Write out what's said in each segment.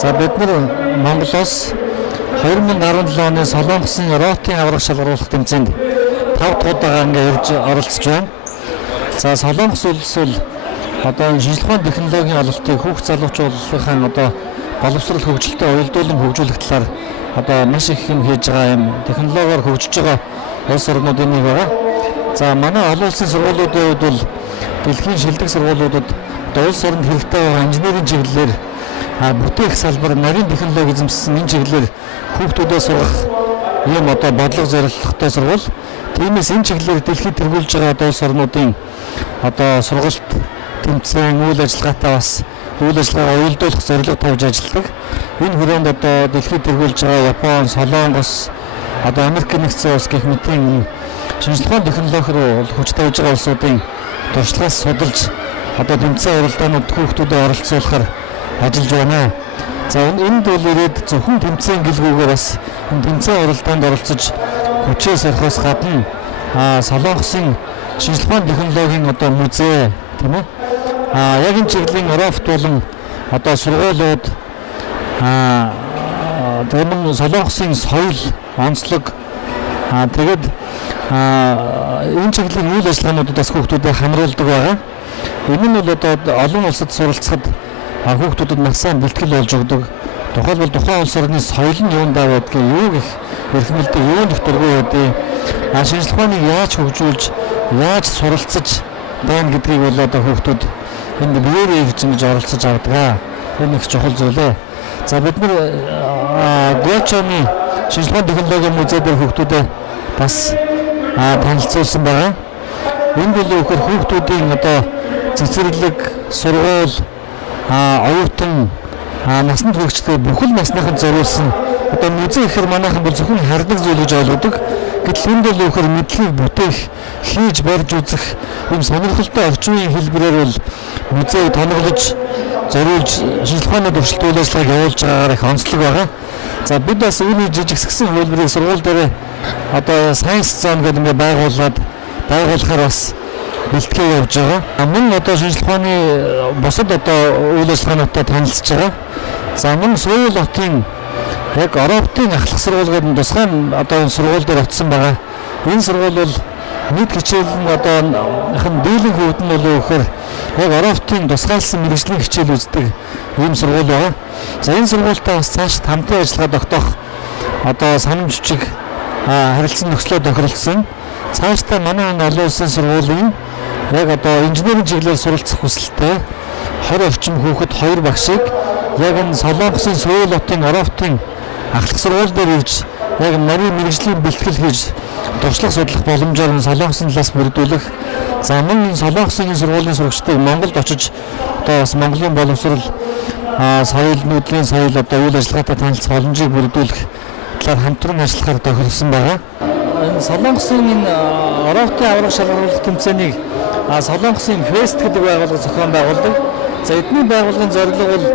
За бид нар Монголоос 2017 оны Солонгосын ротын аврах шалгаруулах тэмцээнд 5 дахь удаага ингээ ирж оролцож байна. За Солонгос улс бол одоо шинжилгээ ухааны технологийн ололтыг хүүхд залуучуулахын одоо боловсрол хөгжилтэй уялдуулан хөгжүүлэх талаар одоо маш их юм хийж байгаа юм технологиор хөгжиж байгаа улс орнуудын нэг байгаа. За манай олон улсын сургуулиудын хувьд бол дэлхийн шилдэг сургуулиудад улс оронд хэрэгтэй байгаа инженерийн чиглэлээр бүтээх салбар нарийн технологи эзэмшсэн энэ чиглэлээр хүүхдүүдэд сургах юм одоо бодлого зорилготой сургууль. Тиймээс энэ чиглэлээр дэлхийд тэргүүлж байгаа одоо улс орнуудын одоо сургалт тэмцээн үйл ажиллагаатай бас үйл ажиллагаа уялдуулах зорилго тавьж ажилладаг. Энэ хүрээнд одоо дэлхийд тэргүүлж байгаа Япон, Солонгос, одоо Америк нэгдсэн улс гэх мэт шинжилгээ ухааны технологи руу хүч тавьж байгаа улсуудын туршлагаас судалж одоо тэмцээн уралдаанууд хүүхдүүдэд оролцуулахар ажиллаж байна. За энд бол ирээд зөвхөн тэмцээн гэлгүүгээр бас энэ тэмцээн уралдаанд оролцож хүчээ сорихоос гадна Солонгосын шинжилгээ ухааны технологийн одоо музей тийм үү? Яг энэ чиглэлийн рофт болон одоо сургуулиуд тэгмэн Солонгосын соёл, онцлог тэгээд энэ чиглэлийн үйл ажиллагаануудад бас хүүхдүүдэд хамруулдаг байгаа. Энэ нь бол одоо олон улсад суралцахад хүүхдүүдэд маш сайн бэлтгэл болж өгдөг. Тухайлбал тухайн улс орны соёл нь юундаа байдгийг, юу гэх эрх мэдээ, юунд их дургүй байдгийг, шинжилгээ ухааныг яаж хөгжүүлж, яаж суралцаж байна гэдгийг бол одоо хүүхдүүд энд биеэрээ хийж оролцож авдаг. Энэ их чухал зүйл ээ. За бид нар Гуачаны шинжилгээ ухааны технологийн музей дээр хүүхдүүдэд бас танилцуулсан байгаа. Энэ бол өгөхөр хүүхдүүдийн одоо цэцэрлэг, сургууль, оюутан, насанд хүрэгчдээ бүхэл насныханд зориулсан одоо музей гэхэр манайхан бол зөвхөн хардаг зүйл гэж ойлгодог. Гэтэл энд бол өгөхөр мэдлэгийг бүтээх, хийж барьж үзэх юм сонирхолтой орчин үеийн хэлбэрээр бол музейг тоноглож, зориулж, шинжилгээ ухааны төвшлт үйл ажиллагааг явуулж байгаагаар их онцлог байгаа. За бид бас үүний жижигсгсэн хөлбөрийг сургууль дээр одоо Science Zone гэдэг ингээ байгуулахаар бас бэлтгэл явуулж байгаа. Мөн одоо шинжилгээ ухааны бусад одоо үйл ажиллагаануудтай танилцж байгаа. За мөн Сүүл хотын яг Ороптын ахлах сургуулиуд нь тусгай одоо энэ сургууль дээр очсон байгаа. Энэ сургууль бол нийт хичээл нь одоо дийлэн хөвд нь бол өгөхөр яг Ороптын тусгайлсан мэргэжлийн хичээл үздэг ийм сургууль байгаа. За энэ сургуультай бас цааш хамтын ажиллагаа тогтоох одоо санамж жижиг харилцан нөхцөлөд тохиролцсон. Цаашдаа манай энэ олон улсын сургуулийн яг одоо инженерийн чиглэлээр суралцах хүсэлтэй 20 орчим хүүхэд 2 багшийг яг энэ Солонгосын Сүүл хотын Ороптын ахлах сургууль дээр ирж яг нарийн мэргэжлийн бэлтгэл хийж туршлага судлах боломжоор нь Солонгосын талаас бүрдүүлэх. За мөн Солонгосын сургуулийн сурагчдыг Монголд очиж одоо бас Монголын боловсрол соёл, нүүдлийн соёл одоо үйл ажиллагаатай танилцах боломжийг бүрдүүлэх талаар хамтран ажиллахаар тохирсон байгаа. Солонгосын энэ Ороптын аврах шалгаруулах тэмцээнийг Солонгосын Fest гэдэг байгууллага зохион байгуулдаг. За эдний байгууллагын зорилго бол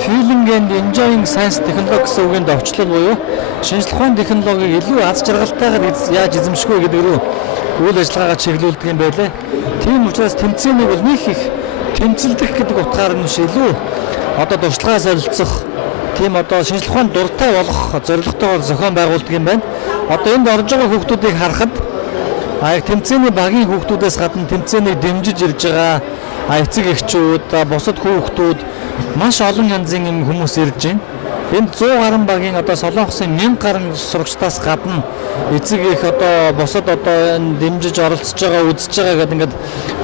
Feeling and Enjoying Science Technology гэсэн үгэнд овчлол буюу шинжилгээ ухааны технологиг илүү аз жаргалтайгаар яаж эзэмших вэ гэдэг рүү үйл ажиллагаагаа чиглүүлдэг юм байлээ. Тийм учраас тэмцээнийг бол нэг их тэмцэлдэх гэдэг утгаар нь илүү одоо туршлагаа солилцох, тийм одоо шинжилгээ ухаанд дуртай болох зорилготойгоор зохион байгуулдаг юм байна. Одоо энд орж байгаа хүүхдүүдийг харахад яг тэмцээний багийн хүүхдүүдээс гадна тэмцээнийг дэмжиж ирж байгаа эцэг эхчүүд, бусад хүүхдүүд маш олон янзын юм хүмүүс ирж байна. Энд 100 гаруй багийн одоо Солонгосын 1000 гаруй сурагчдаас гадна эцэг эх одоо бусад одоо энэ дэмжиж оролцож байгаа, үзэж байгаа гэдэг ингээд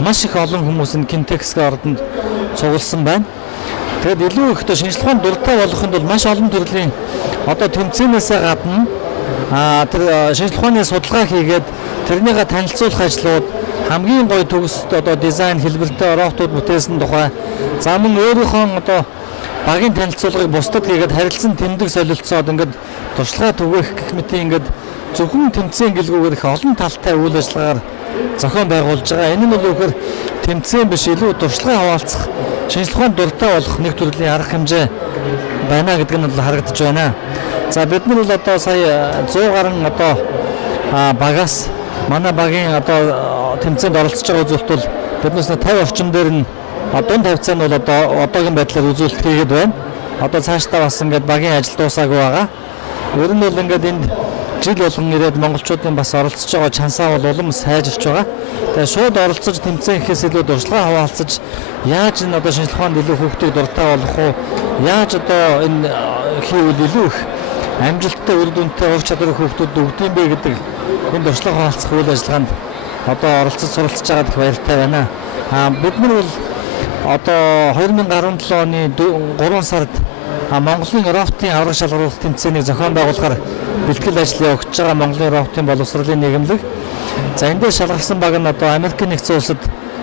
маш их олон хүмүүс энэ Kintex-ийн ордонд цугласан байна. Тэгэд илүү их одоо шинжилгээ ухаанд дуртай болохын тулд маш олон төрлийн одоо тэмцээнээсээ гадна тэр шинжилгээ ухааны судалгаа хийгээд тэрнийгээ танилцуулах ажлууд хамгийн гоё төгсөд одоо дизайн хэлбэртэй роботууд бүтээсэн тухай за мөн өөрийнхөө одоо багийн танилцуулгыг бусдад хийгээд харилцан тэмдэг солилцоод ингээд туршлага түгээх гэх мэт ингээд зөвхөн тэмцээн гэлгүүгээр их олон талтай үйл ажиллагаар зохион байгуулж байгаа. Энэ нь бол үгээр тэмцээн биш илүү туршлага хаваалцах, шинжилгээ ухаанд дуртай болох нэг төрлийн арга хэмжээ байна гэдэг нь бол харагдаж байна. За бид нар бол одоо сая 100 гаруй одоо багаас манай багийн одоо тэмцээнд оролцож байгаа үзүүлэлт бол биднээс 50 орчим дээр нь дунд хавцаа нь бол одоо одоогийн байдлаар үзүүлэлт хийгээд байна. одоо цаашдаа бас ингээд багийн ажил дуусаагүй байгаа. Ер нь бол ингээд энд жил болгон ирээд монголчуудын бас оролцож байгаа чансаа бол улам сайжирч байгаа. Тэгээ шууд оролцож тэмцээнхээс илүү дуршлага хаваалцаж яаж энэ одоо шинжлэх ухаанд илүү хүүхдүүд дуртай болох уу? Яаж одоо энэ хийвэл илүү их амжилттай үр дүнтэй ур чадвартай хүүхдүүд өгдөг юм бэ гэдэг энэ дуршлага хаваалцах үйл ажиллагаанд одоо оролцож суралцж байгаад их баяртай байна. Бид нар бол одоо 2017 оны 3 сард Монголын роботын авраг шалгаруулалт тэмцээнийг зохион байгуулахаар бэлтгэл ажил явагдаж байгаа Монголын роботын боловсролын нийгэмлэг. За энэ дээр шалгарсан баг нь одоо Америк нэгдсэн улсад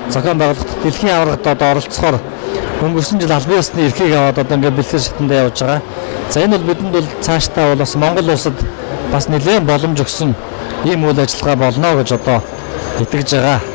зохион байгуулалт дэлхийн аврагт одоо оролцохоор өнгөрсөн жил албан ёсны эрхийг аваад одоо ингээд бэлтгэл шатндаа явж байгаа. За энэ бол бидэнд бол цаашдаа бол бас Монгол улсад бас нэлээд боломж өгсөн ийм үйл ажиллагаа болно гэж одоо итгэж байгаа.